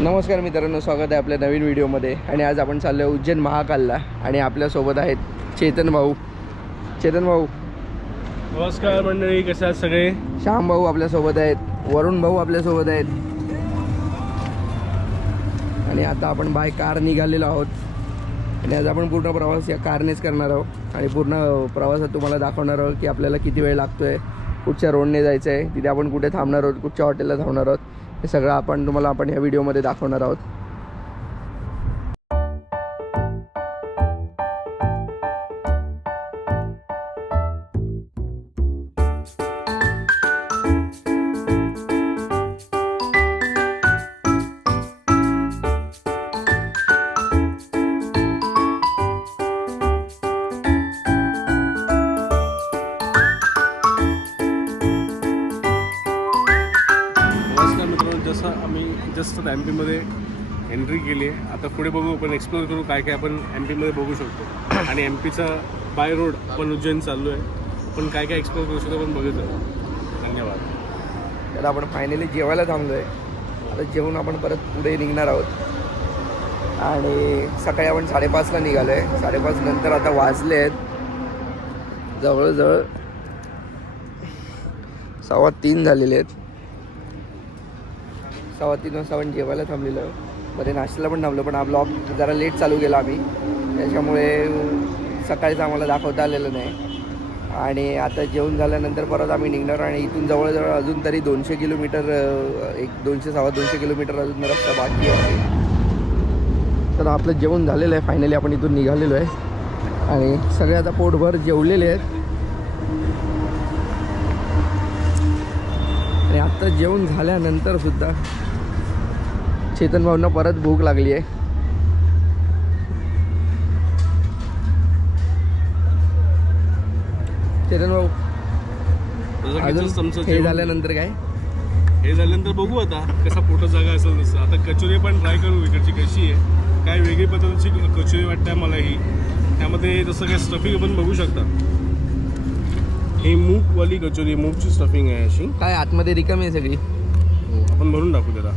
नमस्कार मित्रांनो, स्वागत आहे आपल्या नवीन व्हिडिओमध्ये. आणि आज आपण चाललो आहे उज्जैन महाकालला आणि आपल्यासोबत आहेत चेतन भाऊ. नमस्कार मंडळी, कसे आहात सगळे? श्याम भाऊ आपल्यासोबत आहेत, वरुण भाऊ आपल्यासोबत आहेत. आणि आता आपण बाय कार निघालेलो आहोत आणि आज आपण पूर्ण प्रवास या कारनेच करणार आहोत आणि पूर्ण प्रवासात तुम्हाला दाखवणार आहोत की आपल्याला किती वेळ लागतो आहे, कुठच्या रोडने जायचं आहे, तिथे आपण कुठे थांबणार आहोत, कुठच्या हॉटेलला थांबणार आहोत, हे सगळं आपण या व्हिडिओमध्ये दाखवणार आहोत. जसं आम्ही जस्ट MP मध्ये एंट्री केली आहे. आता पुढे बघू, आपण एक्सप्लोर करू काय काय आपण MP मध्ये बघू शकतो. आणि MPचा बाय रोड आपण उज्जैन चाललो आहे, पण काय काय एक्सप्लोर करू शकतो आपण बघितलं. धन्यवाद. तर आपण फायनली जेवायला थांबलो आहे. आता जेवून आपण परत पुढे निघणार आहोत आणि सकाळी आपण 5:30ला निघालो आहे. 5:30 नंतर आता वाजले आहेत जवळजवळ 3:15 झालेले आहेत. 3:15 वाजता आपण जेवायला थांबलेलो. मध्ये नाश्त्याला पण थांबलो, पण हा ब्लॉग जरा लेट चालू केला आम्ही, त्याच्यामुळे सकाळीचं आम्हाला दाखवता आलेलं नाही. आणि आता जेवण झाल्यानंतर परत आम्ही निघणार आणि इथून जवळजवळ अजून तरी 200 किलोमीटर, 200-250 किलोमीटर अजून रस्ता बाकी आहे. तर आपलं जेवण झालेलं आहे. फायनली आपण इथून निघालेलो आहे आणि सगळे आता पोटभर जेवलेले आहेत. आणि आत्ता जेवण झाल्यानंतर सुद्धा चेतन भाऊंना परत भूक लागली आहे. चेतन भाऊ, अजून हे झाल्यानंतर काय? हे झाल्यानंतर बघू आता कसा फोटो जागा असेल तसं. आता कचोरी पण ट्राय करू, इकडची कशी आहे, काय वेगळी पद्धतीची कचोरी वाटते मला ही. त्यामध्ये जसं काय स्टफिंग आपण बघू शकता. ही मूगवाली कचोरी, मूगची स्टफिंग आहे अशी. काय आतमध्ये रिकामी आहे सगळी? आपण भरून टाकू त्याला.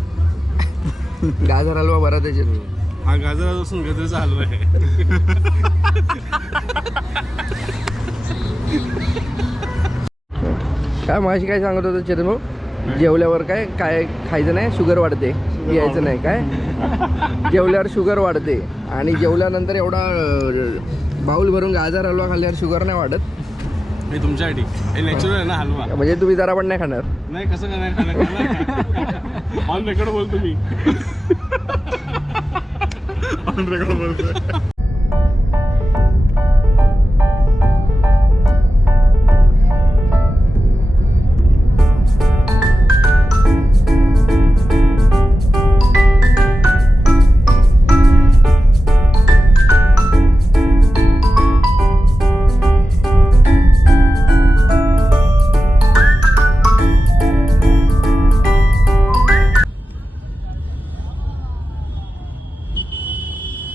गाजर हलवा बरा त्याच्यात. हा गाजर असून गजऱ्याचा हलवा आहे. काय माझी काय सांगत होतं चेतन भाऊ? जेवल्यावर काय काय खायचं नाही, शुगर वाढते, यायचं नाही काय? जेवल्यावर शुगर वाढते आणि जेवल्यानंतर एवढा बाऊल भरून गाजर हलवा खाल्ल्यावर शुगर नाही वाढत. हे तुमच्यासाठी, हे नॅचरल आहे ना हलवा. म्हणजे तुम्ही जरा पण नाही खाणार? नाही, कसं काय खाणार? ऑन रेकॉर्ड बोलतो मी. ऑन रेकॉर्ड बोलतो.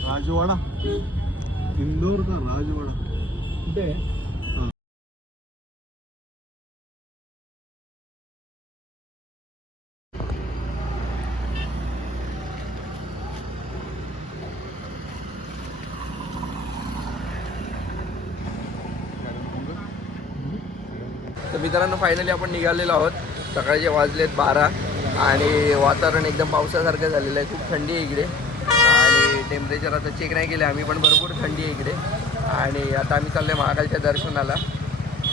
राजवाडा, इंदोर का राजवाडा कुठे आहे? तर मित्रांनो, फायनली आपण निघालेलो आहोत. सकाळचे वाजलेत 12 आणि वातावरण एकदम पावसासारखं झालेलं आहे. खूप थंडी आहे इकडे आणि टेम्परेचर आता चेक नाही केलं आम्ही, पण भरपूर थंडी आहे इकडे. आणि आता आम्ही चाललो आहे महाकालच्या दर्शनाला.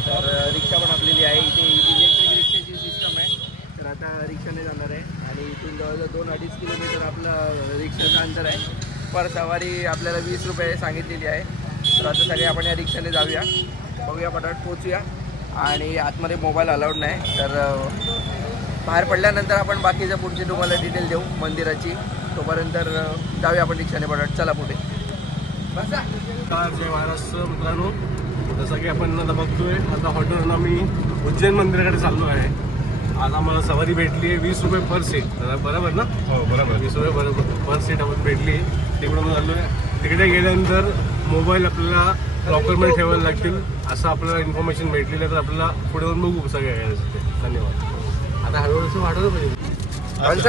तर रिक्षा पण आपलेली आहे इथे. इलेक्ट्रिक रिक्षाची सिस्टम आहे. तर आता रिक्षाने जाणार आहे आणि इथून जवळजवळ 2-2.5 किलोमीटर आपलं रिक्षाचं अंतर आहे. पर सवारी आपल्याला 20 रुपये सांगितलेली आहे. तर आता सगळे आपण या रिक्षाने जाऊया, बघूया, पटापट पोचूया. आणि आतमध्ये मोबाईल अलाउड नाही. तर बाहेर पडल्यानंतर आपण बाकीच्या पुढची तुम्हाला डिटेल देऊ मंदिराची. तोपर्यंत जाऊया आपण रिक्षाने पटापट. चला पुढे. बसा. जय महाराष्ट्र मित्रांनो, जसं की आपण आता बघतोय, आता हॉटेलवरून आम्ही उज्जैन मंदिराकडे चाललो आहे. आज आम्हाला सवारी भेटली आहे 20 रुपये पर सीट. बरोबर ना? हो बरोबर, 20 रुपये बरोबर पर सीट आपण भेटली. तिकडून चाललो आहे. तिकडे गेल्यानंतर मोबाईल आपल्याला लॉकरमध्ये ठेवायला लागतील असं आपल्याला इन्फॉर्मेशन भेटलेलं. तर आपल्याला पुढे जाऊन बघू कसं काय करायचं. धन्यवाद. आता हळूहळू वाढवलं पाहिजे.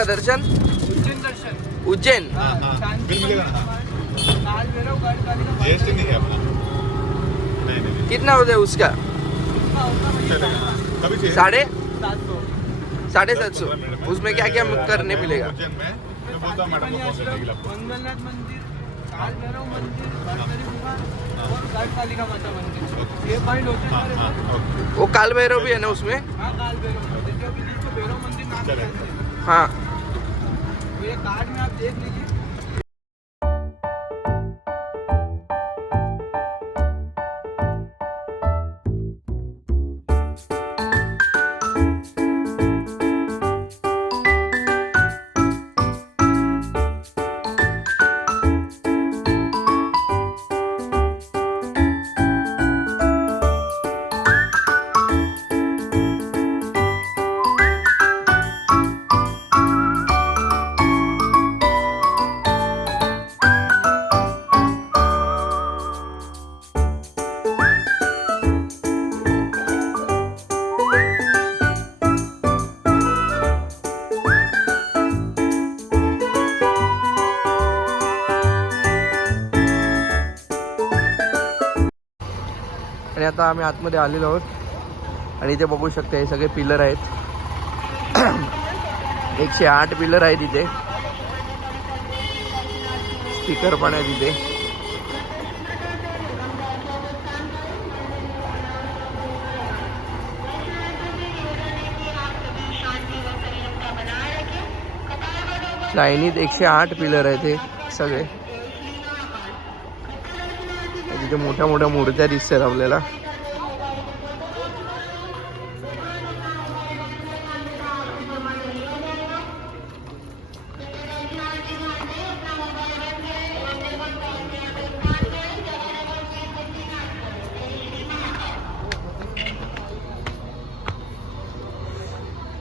दर्शन उज्जैन दर्शन उज्जैन बिल मिलेगा ना? GST नहीं है अपना। नहीं कितना होता है उसका? चलेगा। कभी चाहिए? 750 उसमें क्या क्या करने मिलेगा? उज्जैन में मैं बोलता हूँ मैडम को फोन करने के लिए आपको। मंगलनाथ मंदिर, काल भैरव मंदिर, गणपति गुफा और कालिका माता मंदिर, ये पॉइंट होते हैं हमारे पास। ओके वो काल भैरव भी है ना उसमें? हाँ, काल भैरव मंदिर, जो भी जिसको भैरव मंदिर नाम से चलेगा। जानते हैं। हाँ तो ये कार्ड में आप देख लीजिए। आणि आता आम्ही आतमध्ये आलेलो आहोत आणि इथे बघू शकता हे सगळे पिलर आहेत. 108 पिलर आहेत इथे. स्पीकर पण आहे तिथे. लाईनीत 108 पिलर आहेत हे सगळे. तिथे मोठ्या मोठ्या मूर्त्या दिसतात आपल्याला.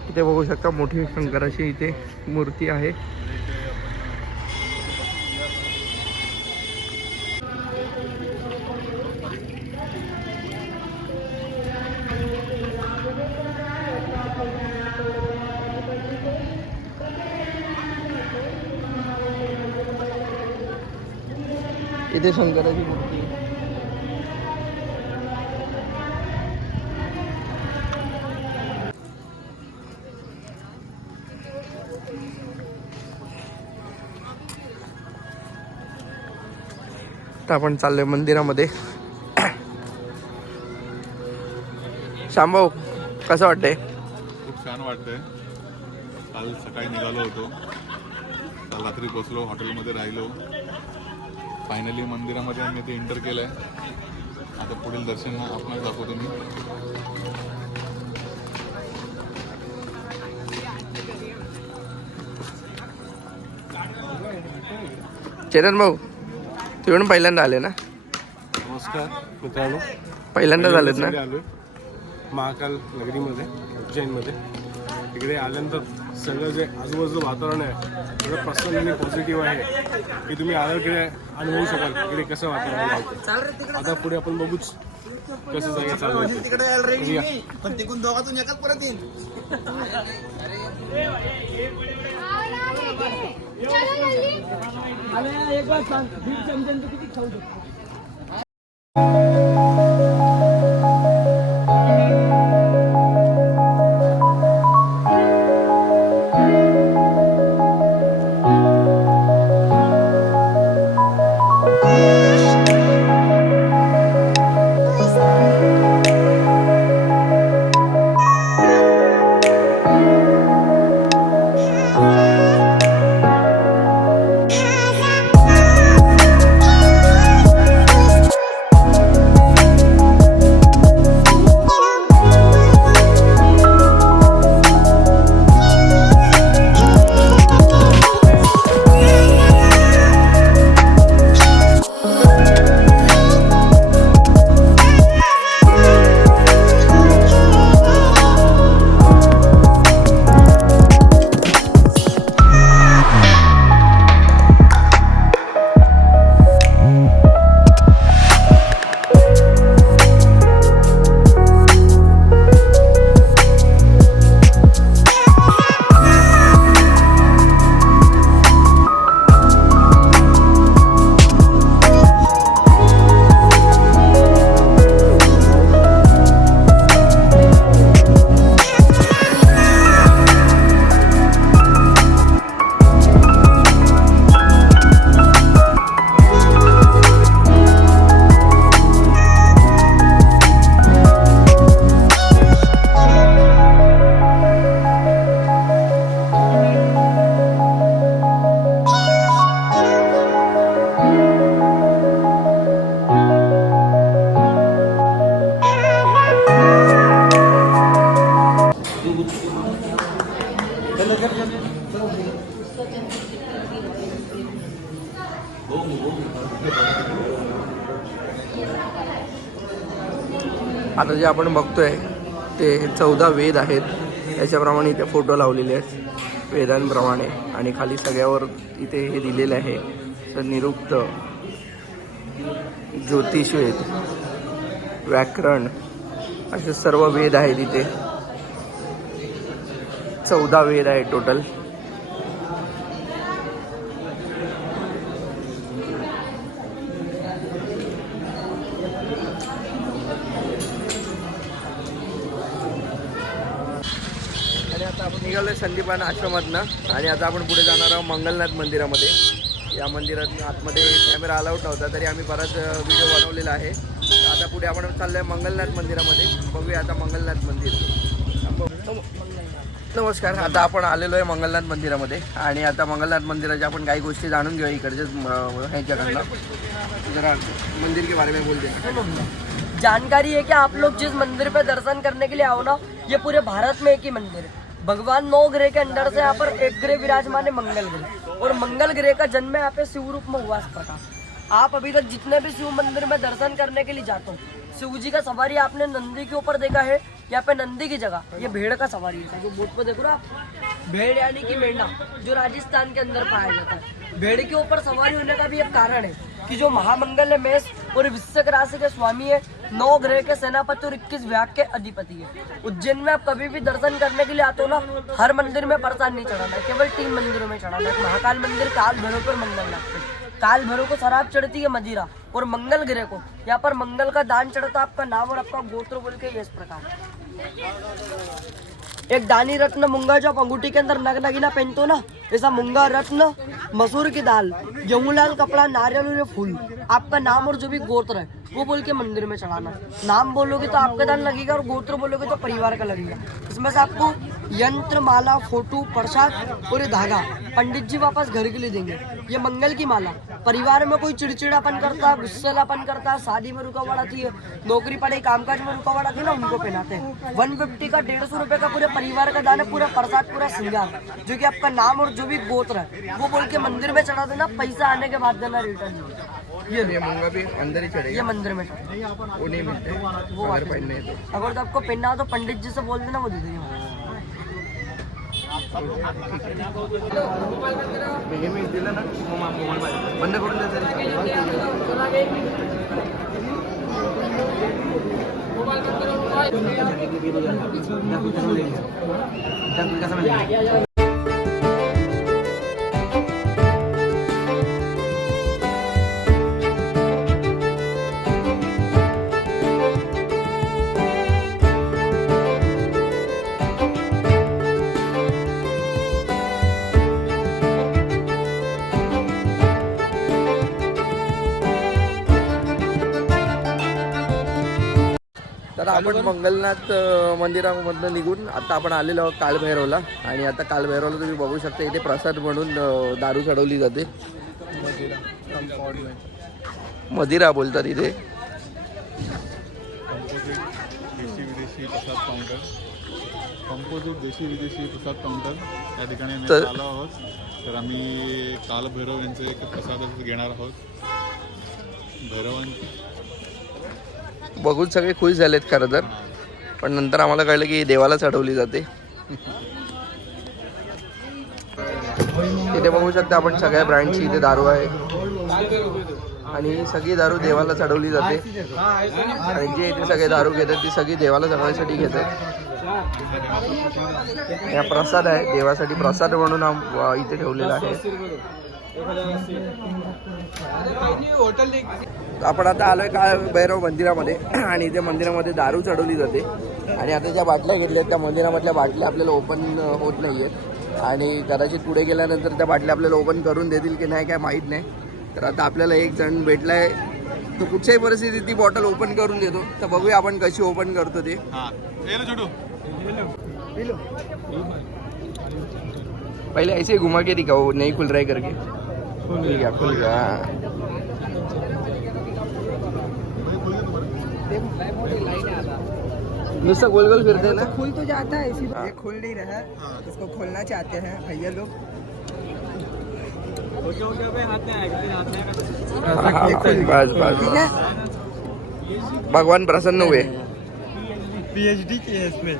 इथे बघू शकता मोठी शंकराची इथे मूर्ती आहे. इथे शंकराची मूर्ती आहे. आता आपण चाललोय मंदिरामध्ये. शांभाऊ कसं वाटतंय? खूप छान वाटतंय. काल सकाळी निघालो होतो, काल रात्री पोचलो, हॉटेलमध्ये राहिलो. फायनली मंदिरामध्ये आम्ही ते एंटर केलंय. आता पुढील दर्शन आपण दाखवतो मी. चेतन भाऊ तुम्ही पण पहिल्यांदा आले ना? नमस्कार मित्रांनो, पहिल्यांदा झालेत ना? आलोय महाकाल नगरीमध्ये, उज्जैनमध्ये. इकडे आल्यानंतर सगळं जे आजूबाजूचं वातावरण आहे एवढं प्रसन्न आणि पॉझिटिव्ह आहे की तुम्ही आल्याकडे अनुभवू शकाल इकडे कसं वातावरण आहे. आता पुढे आपण बघूच कसं जागा चालू आहे. पण तिकडून दोघातून एकाच परत येईल. एक बार सांग, 1.5 चमचा तू किती खाऊ शकतो? आता जे आपण बघतोय ते 14 वेद आहेत, त्याच्याप्रमाणे इथे फोटो लावलेले आहेत वेदांप्रमाणे, आणि खाली सगळ्यावर इथे हे दिलेलं आहे तर निरुक्त, ज्योतिषवेद, व्याकरण, असे सर्व वेद आहेत इथे. 14 वेद आहेत टोटल. आणि आता आपण निघालोय संदीपान आश्रमातनं आणि आता आपण पुढे जाणार आहोत मंगलनाथ मंदिरामध्ये. या मंदिरात आतमध्ये कॅमेरा अलाउड नव्हता तरी आम्ही परत व्हिडिओ बनवलेला आहे. आता पुढे आपण चाललोय मंगलनाथ मंदिरामध्ये. बघूया आता मंगलनाथ मंदिर. नमस्कार, आता आपण आलेलो आहे मंगलनाथ मंदिरामध्ये आणि आता मंगलनाथ मंदिराच्या आपण काही गोष्टी जाणून घेऊया इकडच्याच ह्याच्याकडनं. जरा मंदिर के बारे में बोल दें. जानकारी है कि आप लोग जिस मंदिर पे दर्शन करने के लिए आओ ना, ये पूरे भारत में एक ही मंदिर है. भगवान 9 ग्रह के अंदर से यहाँ पर एक ग्रह विराजमान है, मंगल ग्रह, और मंगल ग्रह का जन्म यहाँ पे शिव रूप में हुआ इस प्रकार. आप अभी तक जितने भी शिव मंदिर में दर्शन करने के लिए जाते हो, शिव जी का सवारी आपने नंदी के ऊपर देखा है. यहाँ पे नंदी की जगह ये भेड़ का सवारी है. जो बोट पे देखो ना आप, भेड़ यानी कि मेंढा, जो राजस्थान के अंदर पाया जाता है. भेड़ के ऊपर सवारी होने का भी एक कारण है कि जो महामंगल है मेष और वृश्चिक राशि के स्वामी है, 9 ग्रह के सेनापति और 21 विभाग के अधिपति है. उज्जैन में आप कभी भी दर्शन करने के लिए आते हो ना, हर मंदिर में प्रसाद नहीं चढ़ाना है, केवल 3 मंदिरों में चढ़ाना है. महाकाल मंदिर, काल भैरव और मंगलनाथ पे. काल भैरव को शराब चढ़ती है मदिरा, और मंगल ग्रह को यहाँ पर मंगल का दान चढ़ता, आपका नाम और आपका गोत्र बोल के इस प्रकार. एक दानी रत्न मूंगा जो आप अंगूठी के अंदर नग नगीना पहनते हो ना, ऐसा मूंगा रत्न, मसूर की दाल, गेहूं कपड़ा, नारियल और फूल, आपका नाम और जो भी गोत्र है वो बोल के मंदिर में चढ़ाना. नाम बोलोगे तो आपका दान लगेगा और गोत्र बोलोगे तो परिवार का लगेगा. इसमें से आपको यंत्र, माला, फोटो, प्रसाद और ये धागा पंडित जी वापस घर के लिए देंगे. ये मंगल की माला. परिवार में कोई चिड़चिड़ापन करता है, गुस्सेलापन करता है, शादी में रुकावट आती है, नौकरी पढ़ाई कामकाज में रुकावट आती है ना, उनको पहनाते हैं. 150 का 150 रुपए का पूरे परिवार का दान है, पूरा प्रसाद, पूरा श्रृंगार, जो कि आपका नाम और जो भी गोत्र है वो बोल के मंदिर में चढ़ा देना. पैसा आने के बाद देना रिटर्न. ये मूंगा भी अंदर ही ये चढ़ेगा, मंदिर में चढ़ा. वो नहीं मिलते वो अगर आते पहनने हैं तो. अगर तो आपको पहनना हो तो पंडित जी से बोल देना, वो दे देंगे. दिलं ना बंद करून द्यायचं. तर आपण मंगलनाथ मंदिरामधनं निघून आता आपण आलेलो आहोत कालभैरवला. आणि आता कालभैरवला तुम्ही बघू शकता इथे प्रसाद म्हणून दारू चढवली जाते. मदिरा बोलतात इथे. कंपोजिट देशी विदेशी प्रसाद काउंटर त्या ठिकाणी आम्ही तर- आलो आहोत. तर आम्ही कालभैरव यांचे एक प्रसाद घेणार आहोत. भैरवांचे बघून सगळे खुश झालेत खरं तर, पण नंतर आम्हाला कळलं की देवाला चढवली जाते. इथे बघू शकता आपण सगळ्या ब्रँडची इथे दारू आहे आणि सगळी दारू देवाला चढवली जाते. आणि जे इथे सगळे दारू घेतात ती सगळी देवाला चढवण्यासाठी घेतात. या प्रसाद आहे, देवासाठी प्रसाद म्हणून इथे ठेवलेला आहे. आपण आता आलोय काळ भैरव मंदिरामध्ये आणि इथे मंदिरामध्ये दारू चढवली जाते. आणि आता ज्या बाटल्या घेतल्यात त्या मंदिरामधल्या बाटल्या आपल्याला ओपन होत नाही आहेत आणि कदाचित पुढे गेल्यानंतर त्या बाटल्या आपल्याला ओपन करून देतील की नाही काय माहीत नाही. तर आता आपल्याला एक जण भेटला आहे, तो कुठच्याही परिस्थितीत ती बॉटल ओपन करून देतो. तर बघूया आपण कशी ओपन करतो ते. पहले ऐसे घुमा के दिखाओ, नहीं खुल रहा है करके. खुल गया, खुल गया. नुसतं गोल गोल फिरते ना. खुल तो जाता है, इसी ये खुल नहीं रहा है, इसको खोलना चाहते हैं भैया लोग. बस बस भगवान प्रसन्न हुए. PhD की है इसमें।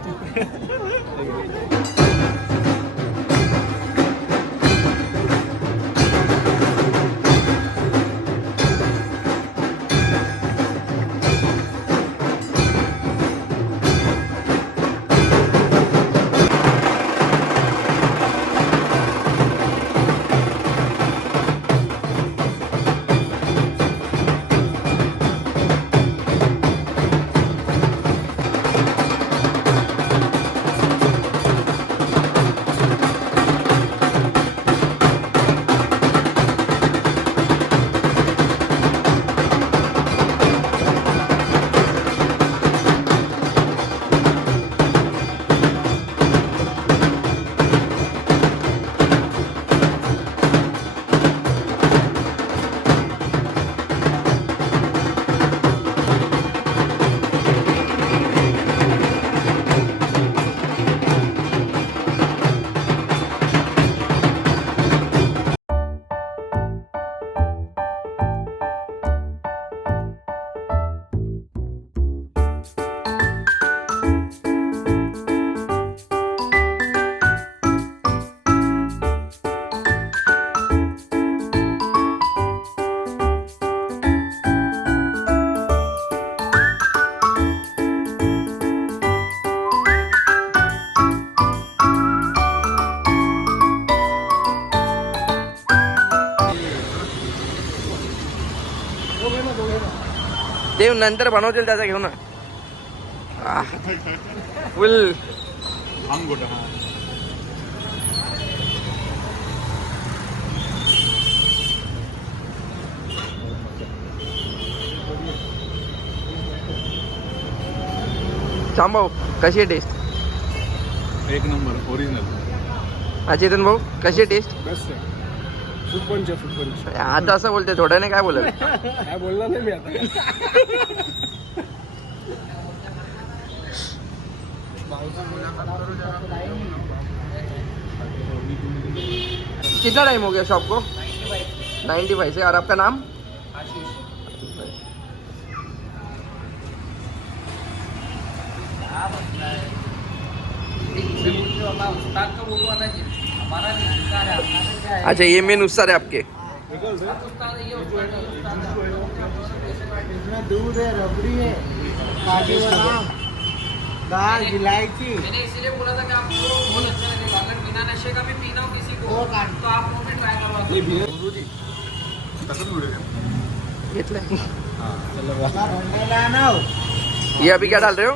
ते नंतर बनवतील त्याचा घेऊ ना. फुल थांब गोटा. शाम भाऊ कशी आहे टेस्ट? एक नंबर ओरिजिनल. चेतन भाऊ कशी आहे टेस्ट? बेस्ट आहे. सुपंच. आता असं बोलते थोड्याने काय बोलत? काय बोलणार नाही मी आता. कितना टाइम हो गया शॉप को? 95 से. और आपका नाम? अच्छा ये मेन उस्ताद है आपके. इसमें दूध है, रबड़ी है, काजू बादाम, दाल, इलायची। मैंने इसीलिए बोला था कि आपको बहुत अच्छा लगेगा. अगर बिना नशे का भी पीना हो किसी को तो आप वो भी ट्राई करवा सकते हो. घेतलंय. रंगेला ना हो। ये अभी क्या डाल रहे हो?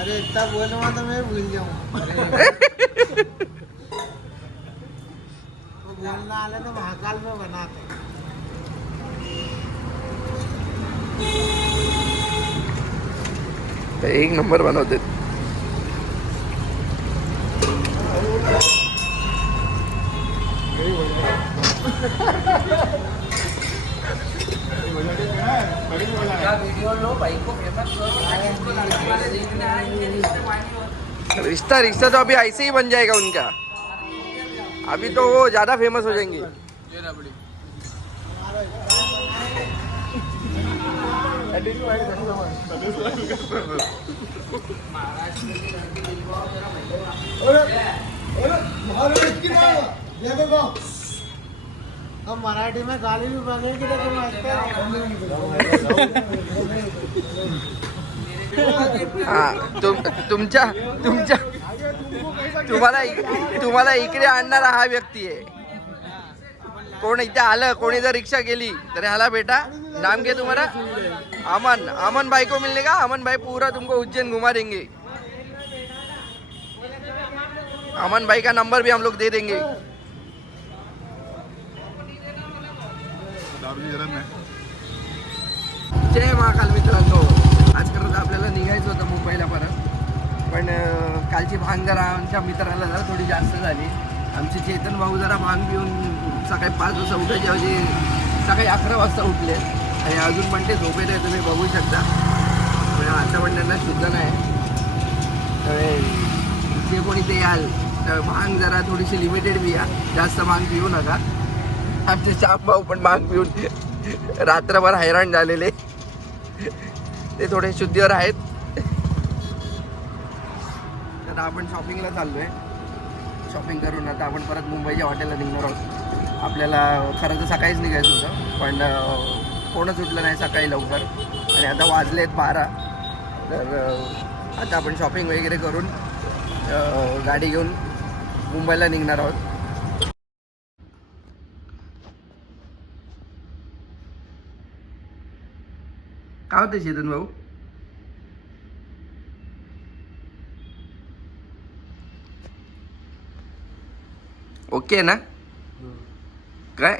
अरे इतना बोलूँगा तो मैं भूल जाऊँ। तो बोलना आले तो महाकाल में बनाते. एक नंबर बनवते. रिश्ता रिश्ता तो अभी ऐसे ही बन जाएगा उनका. अभी तो वो ज्यादा फेमस हो जाएंगे. अब मराठी में गाली भी बनेगी तो तुमच्या तुमच्या तुम्हाला इकडे आणणारा हा व्यक्ती आहे. कोण इथे आलं, कोणी जर रिक्षा केली तर ह्याला बेटा नाम के तुम्हारा अमन भाई को मिलने का. अमन भाई पूरा तुमको उज्जैन घुमा देंगे. अमन भाई का नंबर भी हम लोग दे देंगे. जय महाकाल मित्रांनो. आज करत आपल्याला निघायचं होतं मुंबईला परत, पण कालची भांग जरा आमच्या मित्राला जरा थोडी जास्त झाली. आमचे चेतन भाऊ जरा भांग पिऊन सकाळी 5 वाजता उठायच्या ऐवजी सकाळी 11 वाजता उठले आणि अजून पण ते झोपेत आहे. तुम्ही बघू शकता. आता पण त्यांना शुद्ध नाही. जे कोणी ते याल तर भांग जरा थोडीशी लिमिटेड पिया, जास्त भांग पिऊ नका. आमचे श्याम भाऊ पण भांग पिऊन रात्रभर हैराण झालेले, ते थोडे शुद्धीवर आहेत. आता आपण शॉपिंगला चाललो आहे. शॉपिंग करून आता आपण परत मुंबईच्या हॉटेलला निघणार आहोत. आपल्याला खरं तर सकाळीच निघायचं होतं, पण कोणच उठलं नाही सकाळी लवकर आणि आता वाजलेत 12. तर आता आपण शॉपिंग वगैरे करून गाडी घेऊन मुंबईला निघणार आहोत. काय होतं चेतन भाऊ? ओके ना? काय